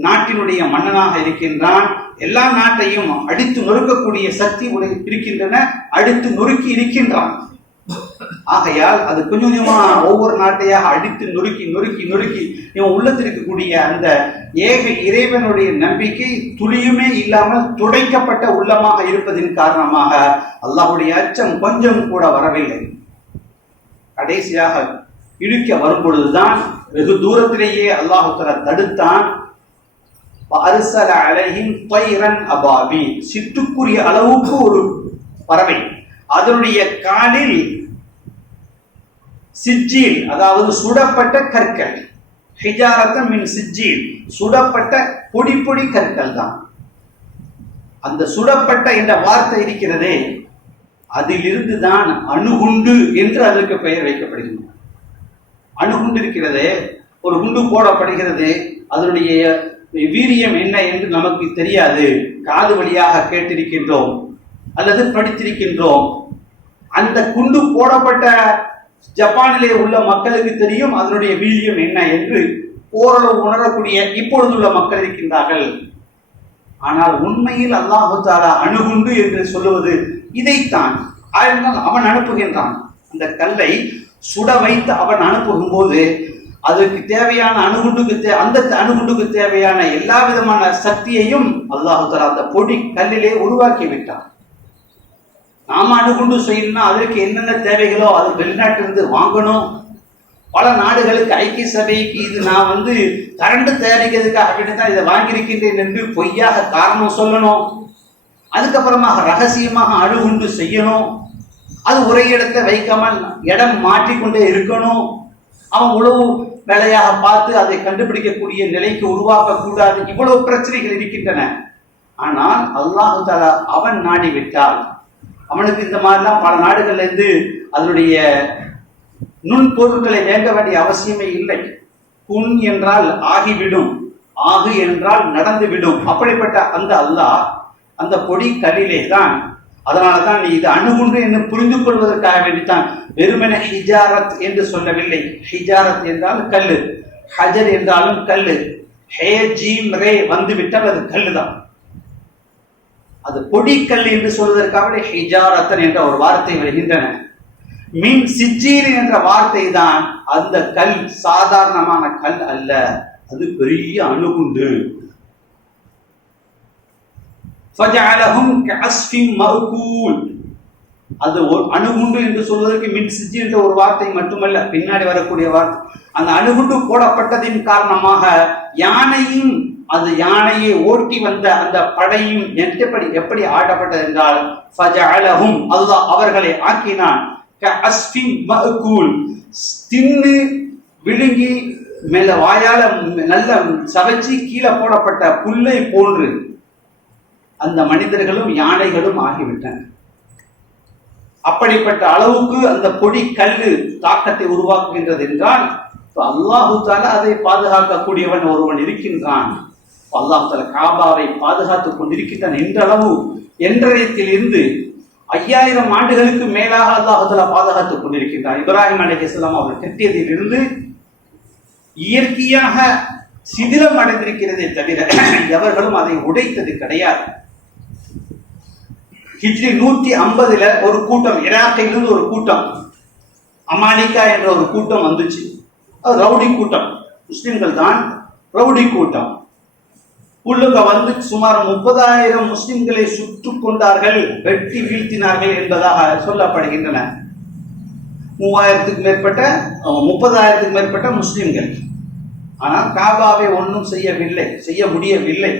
நாட்டினுடைய மன்னனாக இருக்கின்றான், எல்லா நாட்டையும் அடித்து நொறுக்கக்கூடிய சக்தி இருக்கின்றன, அடித்து நொறுக்கி இருக்கின்றான். ஆகையால் அது கொஞ்சம் கொஞ்சமா ஒவ்வொரு நாட்டையாக அடித்து நொறுக்கி நொறுக்கி நொறுக்கி இவன் உள்ளத்தில் இருக்கக்கூடிய அந்த ஏக இறைவனுடைய நம்பிக்கை துளியுமே இல்லாமல் துடைக்கப்பட்ட உள்ளமாக இருப்பதின் காரணமாக அல்லாஹ்வுடைய அச்சம் கொஞ்சம் கூட வரவில்லை. கடைசியாக இழுக்க வரும் பொழுதுதான் வெகு தூரத்திலேயே அல்லாஹ் தஆலா தடுத்தான். அர்ஸல அலைஹிம் தைரன் அபாபி, சிட்டுக்குரிய அளவுக்கு ஒரு பறவை, அதனுடைய காலில் சிஜ்ஜீல், அதாவது சுடப்பட்ட கற்கள், ஹிஜாரத்தன் மின் சிஜ்ஜீல், சுடப்பட்ட பொடி பொடி கற்கள் தான். அந்த சுடப்பட்ட என்ற வார்த்தை இருக்கிறதே, அதிலிருந்து தான் அணுகுண்டு என்று அதற்கு பெயர் வைக்கப்படுகிறது. அணுகுண்டு இருக்கிறது, ஒரு குண்டு போடப்படுகிறது, அதனுடைய வீரியம் என்ன என்று நமக்கு தெரியாது, காது வழியாக கேட்டிருக்கின்றோம் அல்லது படித்திருக்கின்றோம். அந்த குண்டு போடப்பட்ட ஜப்பானிலே உள்ள மக்களுக்கு தெரியும் அதனுடைய வீரியம் என்ன என்று ஓரளவு உணரக்கூடிய இப்பொழுதுள்ள மக்கள் இருக்கின்றார்கள். ஆனால் உண்மையில் அல்லாஹ் தஆலா அணுகுண்டு என்று சொல்லுவது இதைத்தான். அவன் அனுப்புகின்றான், அந்த கல்லை சுட வைத்து அவன் அனுப்புகும் போது அதற்கு தேவையான அந்த அணுகுண்டுக்கு தேவையான எல்லா விதமான சக்தியையும் அல்லாஹ் தஆலா அந்த பொடி கல்லிலே உருவாக்கி விட்டான். நாம அணுகுண்டு செய்யணும்னா அதற்கு என்னென்ன தேவைகளோ அது வெளிநாட்டிலிருந்து வாங்கணும். பல நாடுகளுக்கு ஐக்கிய சபைக்கு இது நான் கரண்ட் தயாரிக்கிறதுக்காக அப்படின்னுதான் இதை வாங்கியிருக்கின்றேன் என்று பொய்யாக காரணம் சொல்லணும். அதுக்கப்புறமாக ரகசியமாக அணுகுண்டு செய்யணும். அது ஒரே இடத்தை வைக்காமல் இடம் மாற்றிக்கொண்டே இருக்கணும். அவன் உளவு வேலையாக பார்த்து அதை கண்டுபிடிக்கக்கூடிய நிலைக்கு உருவாக்க கூடாது. இவ்வளவு பிரச்சனைகள் இருக்கின்றன. ஆனால் அல்லாஹ் தஆலா அவன் நாடி விட்டால் அவனுக்கு இந்த மாதிரிலாம் பல நாடுகள்ல இருந்து அதனுடைய நுண்பொருட்களை வேங்க வேண்டிய அவசியமே இல்லை. குன் என்றால் ஆகிவிடும், ஆகு என்றால் நடந்துவிடும். அப்படிப்பட்ட அந்த அல்லாஹ் அந்த பொடி கல்லிலே தான், அதனாலதான் நீ இது அணுகுண்டு என்று புரிந்து கொள்வதற்காக வேண்டித்தான் வெறுமன ஹிஜாரத் என்று சொல்லவில்லை. ஹிஜாரத் என்றால் கல்லு, ஹஜர் என்றாலும் கல்லு, ஹே ஜீம் ரே வந்துவிட்டால் அது கல்லு தான். அது பொடி கல் என்று சொல்வதற்காக ஹிஜாரத்தன் என்ற ஒரு வார்த்தை வருகின்றன. மின் சிஜ்ஜீல் என்ற வார்த்தை தான் அந்த கல் சாதாரணமான கல் அல்ல, அது பெரிய அணுகுண்டு. அது ஒரு அணுகுண்டு என்று சொல்வதற்கு மின் சிஜ்ஜி என்ற ஒரு வார்த்தை மட்டுமல்ல, பின்னாடி வரக்கூடிய வார்த்தை. அந்த அணுகுண்டு போடப்பட்டதின் காரணமாக யானையும் அது யானையை ஓட்டி வந்த அந்த படையும் எப்படி ஆடப்பட்டது என்றால் அல்லாஹ் அவர்களை ஆக்கினான் தின்னு விழுங்கி மேல வாயால நல்ல சவைச்சி கீழே போடப்பட்ட புல்லை போன்று அந்த மனிதர்களும் யானைகளும் ஆகிவிட்டன. அப்படிப்பட்ட அளவுக்கு அந்த பொடி கல்லு தாக்கத்தை உருவாக்குகின்றது என்றால் அல்லாஹு தஆலா அதை பாதுகாக்கக்கூடியவன் ஒருவன் இருக்கின்றான். அல்லாஹ் தஆலா காபாவை பாதுகாத்துக் கொண்டிருக்கின்றான் என்ற அளவு என்றத்தில் இருந்து 5000 ஆண்டுகளுக்கு மேலாக அல்லாஹ் தஆலா பாதுகாத்துக் கொண்டிருக்கின்றான். இப்ராஹிம் அலைஹிஸ்ஸலாம் அவர்கள் கட்டியதில் இருந்து இயற்கையாக சிதிலம் அடைந்திருக்கிறதே தவிர எவர்களும் அதை உடைத்தது கிடையாது. ஹிஜ்ரி 150 ஒரு கூட்டம், ஈராக்கிலிருந்து ஒரு கூட்டம், அமாலிகா என்ற ஒரு கூட்டம் வந்துச்சு. அது ரவுடி கூட்டம், முஸ்லிம்கள் தான் ரவுடி கூட்டம். உள்ளுங்க சுமார் 30,000 முஸ்லிம்களை சுட்டுக் கொண்டார்கள், வெட்டி வீழ்த்தினார்கள் என்பதாக சொல்லப்படுகின்றன. 30,000க்கு மேற்பட்ட 30,000க்கு மேற்பட்ட முஸ்லிம்கள். ஆனால் காபாவை ஒன்றும் செய்ய முடியவில்லை.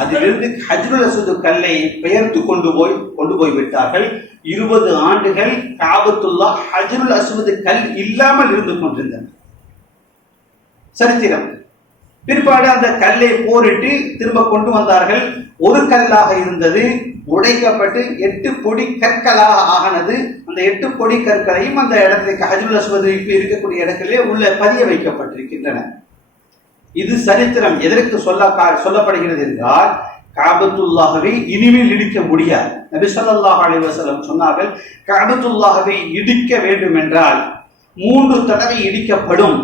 அதிலிருந்து ஹஜ்ருல் அஸ்வத் கல்லை பெயர்த்து கொண்டு போய் விட்டார்கள். 20 ஆண்டுகள் காபத்துல்லா ஹஜ்ருல் அஸ்வத் கல் இல்லாமல் இருந்து கொண்டிருந்தன. சரித்திரம் பிற்பாடு அந்த கல்லை போரிட்டு திரும்ப கொண்டு வந்தார்கள். ஒரு கல்லாக இருந்தது, உடைக்கப்பட்டு 8 பொடி கற்களாக ஆனது. அந்த 8 பொடி கற்களையும் அந்த இடத்துல ஹஜ்ருல் அஸ்வத் இருக்கக்கூடிய இடத்திலே உள்ள பதிய வைக்கப்பட்டிருக்கின்றன. இது சரித்திரம். எதற்கு சொல்லப்படுகிறது என்றால், காபத்துல்லாஹவை இனிமேல் இடிக்க முடியாது. நபி ஸல்லல்லாஹு அலைஹி வஸல்லம் சொன்னார்கள், காபத்துல்லாஹவை இடிக்க வேண்டும் என்றால் 3 தடவை இடிக்கப்படும்.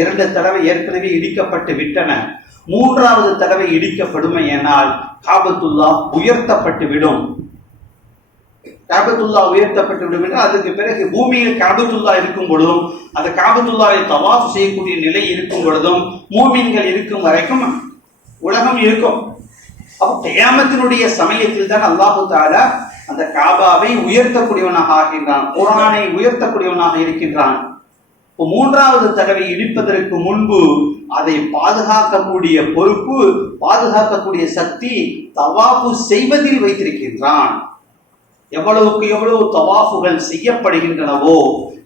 2 தடவை ஏற்கனவே இடிக்கப்பட்டு விட்டன. 3வது தடவை இடிக்கப்படுமையானால் காபத்துல்லா உயர்த்தப்பட்டு விடும். காபத்துல்லா உயர்த்தப்பட்டு விடும் என்றால் அதுக்கு பிறகு பூமியில் காபத்துல்லா இருக்கும் பொழுதும், அந்த காபத்துல்லாவை தவாஃப் செய்யக்கூடிய நிலை இருக்கும் பொழுதும், மூமின்கள் இருக்கும் வரைக்கும் உலகம் இருக்கும். அப்போ கியாமத்தினுடைய சமயத்தில் தான் அல்லாஹு தஆலா அந்த காபாவை உயர்த்தக்கூடியவனாக ஆகின்றான், குர்ஆனை உயர்த்தக்கூடியவனாக இருக்கின்றான். 3வது தடவை இடிப்பதற்கு முன்பு அதை பாதுகாக்கக்கூடிய பொறுப்பு, பாதுகாக்கக்கூடிய சக்தி தவாஃபு செய்வதில் வைத்திருக்கின்றான். எவ்வளவுக்கு எவ்வளவு தவாஃபுகள் செய்யப்படுகின்றனவோ,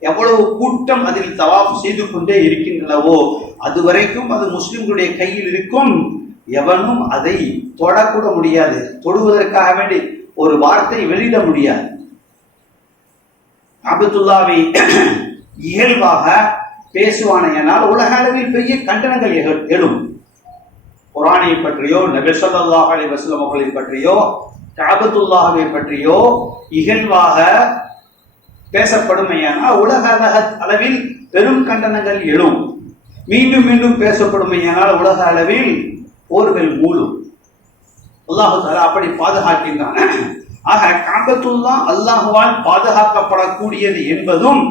எவ்வளவு கூட்டம் அதில் தவாஃப் செய்து கொண்டே இருக்கின்றனவோ, அதுவரைக்கும் அது முஸ்லிம்களுடைய கையில் இருக்கும். எவனும் அதை தொடக்கூட முடியாது. தொடுவதற்காக வேண்டி ஒரு வார்த்தை வெளியிட முடியாது. அப்துல்லாவை இயல்பாக பேசுவானையானால் உலக அளவில் பெரிய கண்டனங்கள் எழும். குர்ஆனை பற்றியோ, நபி ஸல்லல்லாஹு அலைஹி வஸல்லம் அவர்களை பற்றியோ, கஅபத்துல்லாஹை பற்றியோ இகழ்வாக பேசப்படுமையானால் உலக அளவில் பெரும் கண்டனங்கள் எழும். மீண்டும் மீண்டும் பேசப்படுமையானால் உலக அளவில் போர்கள் மூளும். அல்லாஹ் தஆலா அப்படி பாதுகாக்கின்றான். ஆக கஅபத்துல்லா அல்லாஹ்வால் பாதுகாக்கப்படக்கூடியது என்பதும்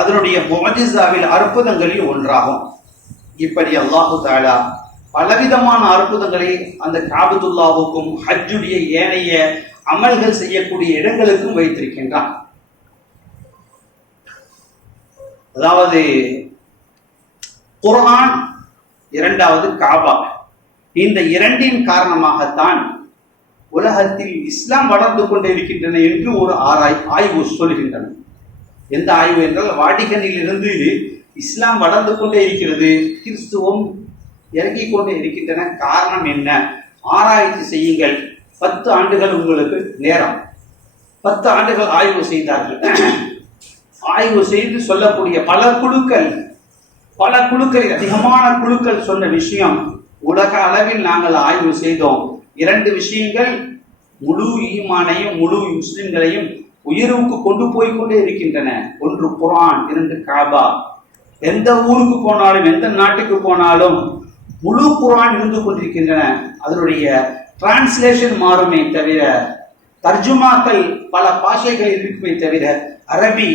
அதனுடைய முஅஜிஸாவில் அற்புதங்களில் ஒன்றாகும். இப்படி அல்லாஹ் தஆலா பலவிதமான அற்புதங்களை அந்த காபத்துல்லாவுக்கும் ஹஜ்ஜுடைய ஏனைய அமல்கள் செய்யக்கூடிய இடங்களுக்கும் வைத்திருக்கின்றான். அதாவது குர்ஆன், 2வது காபா, இந்த இரண்டின் காரணமாகத்தான் உலகத்தில் இஸ்லாம் வளர்ந்து கொண்டே இருக்கின்றன என்று ஒரு ஆய்வு சொல்கின்றன. எந்த ஆய்வு என்றால், வாடிகனில் இருந்து இஸ்லாம் வளர்ந்து கொண்டே இருக்கிறது, கிறிஸ்துவம் இறங்கிக் கொண்டே இருக்கின்றன. காரணம் என்ன? ஆராய்ச்சி செய்யுங்கள். 10 ஆண்டுகள் உங்களுக்கு நேரம். 10 ஆண்டுகள் ஆய்வு செய்தார்கள். ஆய்வு செய்து சொல்லக்கூடிய பல குழுக்களில் அதிகமான குழுக்கள் சொன்ன விஷயம், உலக அளவில் நாங்கள் ஆய்வு செய்தோம். 2 விஷயங்கள் முழு ஈமானையும் முழு முஸ்லிம்களையும் உயர்வுக்கு கொண்டு போய் கொண்டே இருக்கின்றன. 1 குர்ஆன், 2 காபா. எந்த ஊருக்கு போனாலும், எந்த நாட்டுக்கு போனாலும் முழு குர்ஆன் இருந்து கொண்டிருக்கின்றன. அதனுடைய டிரான்ஸ்லேஷன் மாறுமே தவிர, தர்ஜுமாக்கள் பல பாஷைகள் இருக்குமே தவிர, அரபி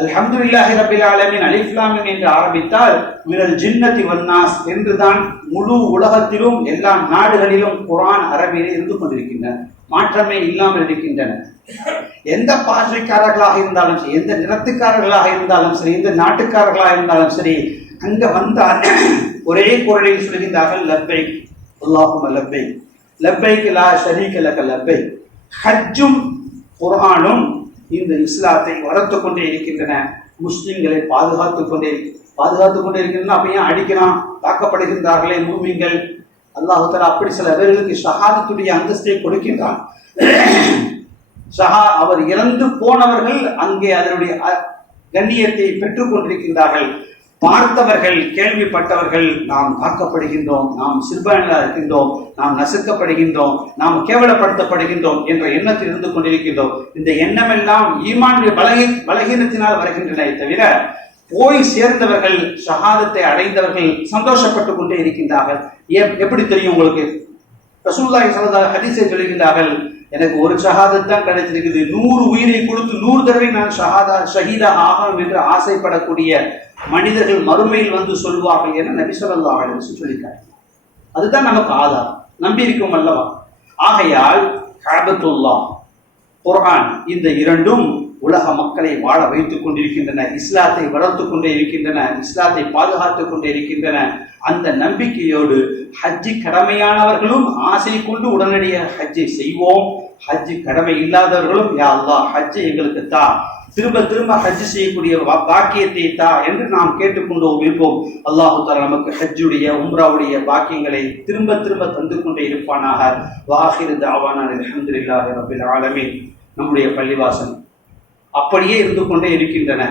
அல்ஹம்துலில்லாஹி ரப்பில் ஆலமீன் அலிஃப் லாம் மீம் என்று ஆரம்பித்தால் மினல் ஜின்னதி வன்னாஸ் என்றுதான் முழு உலகத்திலும் எல்லா நாடுகளிலும் குர்ஆன் அரபியில் இருந்து கொண்டிருக்கின்றன. மாற்றமே இல்லாமல் இருக்கின்றன. எந்த பாஷைக்காரர்களாக இருந்தாலும் சரி, எந்த நிறத்துக்காரர்களாக இருந்தாலும் சரி, எந்த நாட்டுக்காரர்களாக இருந்தாலும் சரி, அங்க வந்தால் ஒரே குரலில் சொல்கின்றார்கள், லப்பைக் அல்லாஹும்ம லப்பைக், லப்பைக் லா ஷரீக லக லப்பைக். ஹஜ்ஜும் குர்ஆனும் இந்த இஸ்லாத்தை வளர்த்து கொண்டே இருக்கின்றன. முஸ்லிம்களை பாதுகாத்துக் கொண்டே இருக்கின்றன. அப்ப ஏன் அடிக்கிறான்? தாக்கப்படுகின்றார்களே மூமின்கள். அல்லாஹ் தஆலா அப்படி சில பேர்களுக்கு ஷஹாதத்துடைய அந்தஸ்தை கொடுக்கின்றான். அவர் இறந்து போனவர்கள் அங்கே அதனுடைய கண்ணியத்தை பெற்றுக் கொண்டிருக்கின்றார்கள். பார்த்தவர்கள், கேள்விப்பட்டவர்கள், நாம் தாக்கப்படுகின்றோம், நாம் சிறுபான்மையாக இருக்கின்றோம், நாம் நசுக்கப்படுகின்றோம், நாம் கேவலப்படுத்தப்படுகின்றோம் என்ற எண்ணத்தில் இருந்து கொண்டிருக்கின்றோம். இந்த எண்ணமெல்லாம் ஈமானுடைய பலகீனத்தினால் வருகின்றன தவிர, போய் சேர்ந்தவர்கள், ஷஹாதத்தை அடைந்தவர்கள் சந்தோஷப்பட்டுக் கொண்டே இருக்கின்றார்கள். எப்படி தெரியும் உங்களுக்கு? ரசூலுல்லாஹி ஸல்லல்லாஹு அலைஹி ஹதீஸை சொல்கின்றார்கள், எனக்கு ஒரு ஷஹாதத் தான் கிடைச்சிருக்குது, 100 உயிரை கொடுத்து 100 தடவை நான் ஷஹீதா ஆகணும் என்று ஆசைப்படக்கூடிய மனிதர்கள் மறுமையில் வந்து சொல்வார்கள் என நபி ஸல்லல்லாஹு அலைஹி வஸல்லம் சொல்லிட்டார். அதுதான் நமக்கு ஆதாரம், நம்பி இருக்கும் அல்லவா? ஆகையால் கஅபத்துல்லாஹ், குர்ஆன், இந்த இரண்டும் உலக மக்களை வாழ வைத்துக் கொண்டிருக்கின்றன, இஸ்லாத்தை வளர்த்து கொண்டே இருக்கின்றன, இஸ்லாத்தை பாதுகாத்துக் கொண்டே இருக்கின்றன. அந்த நம்பிக்கையோடு ஹஜ்ஜி கடமையானவர்களும் ஆசை கொண்டு உடனடியாக ஹஜ்ஜை செய்வோம். ஹஜ்ஜி கடமை இல்லாதவர்களும், யா அல்லாஹ் ஹஜ்ஜை எங்களுக்கு தா, திரும்ப திரும்ப ஹஜ் செய்யக்கூடிய பாக்கியத்தை தா என்று நாம் கேட்டுக்கொண்டு இருப்போம். அல்லாஹு தஆலா நமக்கு ஹஜ்ஜுடைய உம்ராவுடைய பாக்கியங்களை திரும்ப திரும்ப தந்து கொண்டே இருப்பானாக. வாஹிரு தஅவானா அல்ஹம்துலில்லாஹி ரப்பில் ஆலமீன். நம்முடைய பள்ளிவாசல் அப்படியே இருந்து கொண்டே இருக்கின்றன.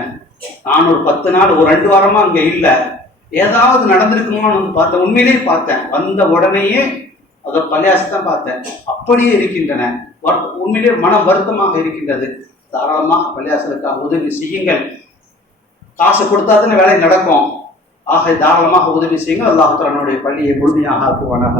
நான் ஒரு 10 நாள் ஒரு 2 வாரமா அங்க இல்லை, ஏதாவது நடந்திருக்குமான்னு பார்த்தேன். உண்மையிலேயே பார்த்தேன், வந்த உடனேயே அதை பள்ளியாசத்தான் பார்த்தேன், அப்படியே இருக்கின்றன. உண்மையிலே மன வருத்தமாக இருக்கின்றது. தாராளமாக பள்ளியாசலுக்காக உதவி செய்யுங்கள். காசு கொடுத்தா தானே வேலை நடக்கும். ஆக தாராளமாக உதவி செய்யுங்கள். அல்லாஹ் தஆலா நம்முடைய பள்ளியை முழுமையாக ஆக்குவானாக.